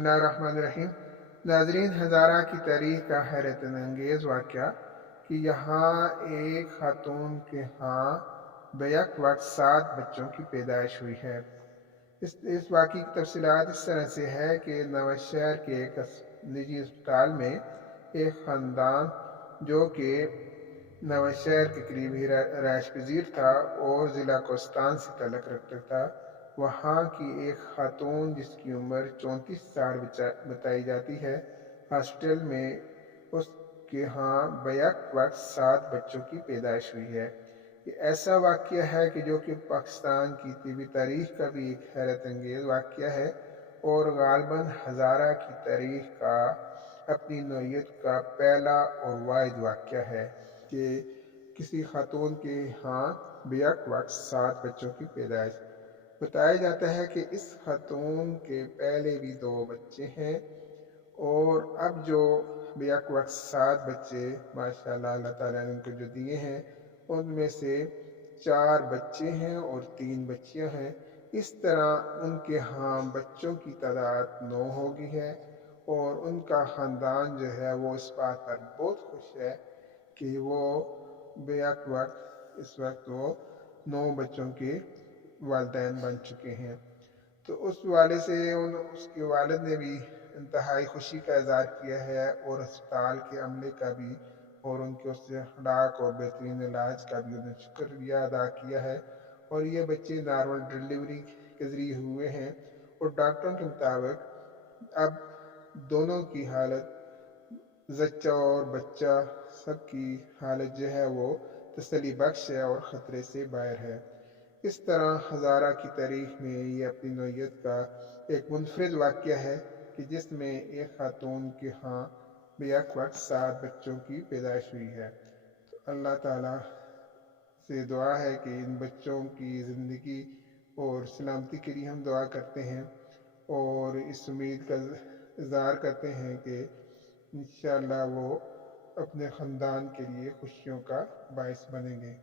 اللہ الرحمن الرحیم۔ ناظرین، ہزارہ کی تاریخ کا حیرت انگیز واقعہ کہ یہاں ایک خاتون کے ہاں بیک وقت 7 بچوں کی پیدائش ہوئی ہے۔ اس واقعے کی تفصیلات اس طرح سے ہے کہ نوشہر کے ایک نجی اسپتال میں ایک خاندان جو کہ نوشہر کے قریب ہی رہائش پذیر تھا اور ضلع کوہستان سے تعلق رکھتا تھا، وہاں کی ایک خاتون جس کی عمر 34 سال بتائی جاتی ہے، ہاسپٹل میں اس کے ہاں بیک وقت 7 بچوں کی پیدائش ہوئی ہے۔ یہ ایسا واقعہ ہے کہ جو کہ پاکستان کی طبی تاریخ کا بھی ایک حیرت انگیز واقعہ ہے اور غالباً ہزارہ کی تاریخ کا اپنی نوعیت کا پہلا اور واحد واقعہ ہے کہ کسی خاتون کے ہاں بیک وقت 7 بچوں کی پیدائش۔ بتایا جاتا ہے کہ اس خاتون کے پہلے بھی 2 بچے ہیں اور اب جو بیک وقت 7 بچے ماشاءاللہ اللہ تعالیٰ نے ان کو جو دیے ہیں، ان میں سے 4 بچے ہیں اور 3 بچیاں ہیں۔ اس طرح ان کے ہاں بچوں کی تعداد 9 ہو گئی ہے اور ان کا خاندان جو ہے وہ اس بات پر بہت خوش ہے کہ وہ بیک وقت اس وقت وہ 9 بچوں کے والدین بن چکے ہیں۔ تو اس والے سے اس کے والد نے بھی انتہائی خوشی کا اظہار کیا ہے اور اسپتال کے عملے کا بھی اور ان کے اس سے اخلاق اور بہترین علاج کا بھی انہیں شکریہ ادا کیا ہے، اور یہ بچے نارمل ڈلیوری کے ذریعے ہوئے ہیں اور ڈاکٹروں کے مطابق اب دونوں کی حالت، زچہ اور بچہ، سب کی حالت جو ہے وہ تسلی بخش ہے اور خطرے سے باہر ہے۔ اس طرح ہزارہ کی تاریخ میں یہ اپنی نوعیت کا ایک منفرد واقعہ ہے کہ جس میں ایک خاتون کے ہاں بیک وقت 7 بچوں کی پیدائش ہوئی ہے۔ تو اللہ تعالیٰ سے دعا ہے کہ ان بچوں کی زندگی اور سلامتی کے لیے ہم دعا کرتے ہیں اور اس امید کا اظہار کرتے ہیں کہ انشاءاللہ وہ اپنے خاندان کے لیے خوشیوں کا باعث بنیں گے۔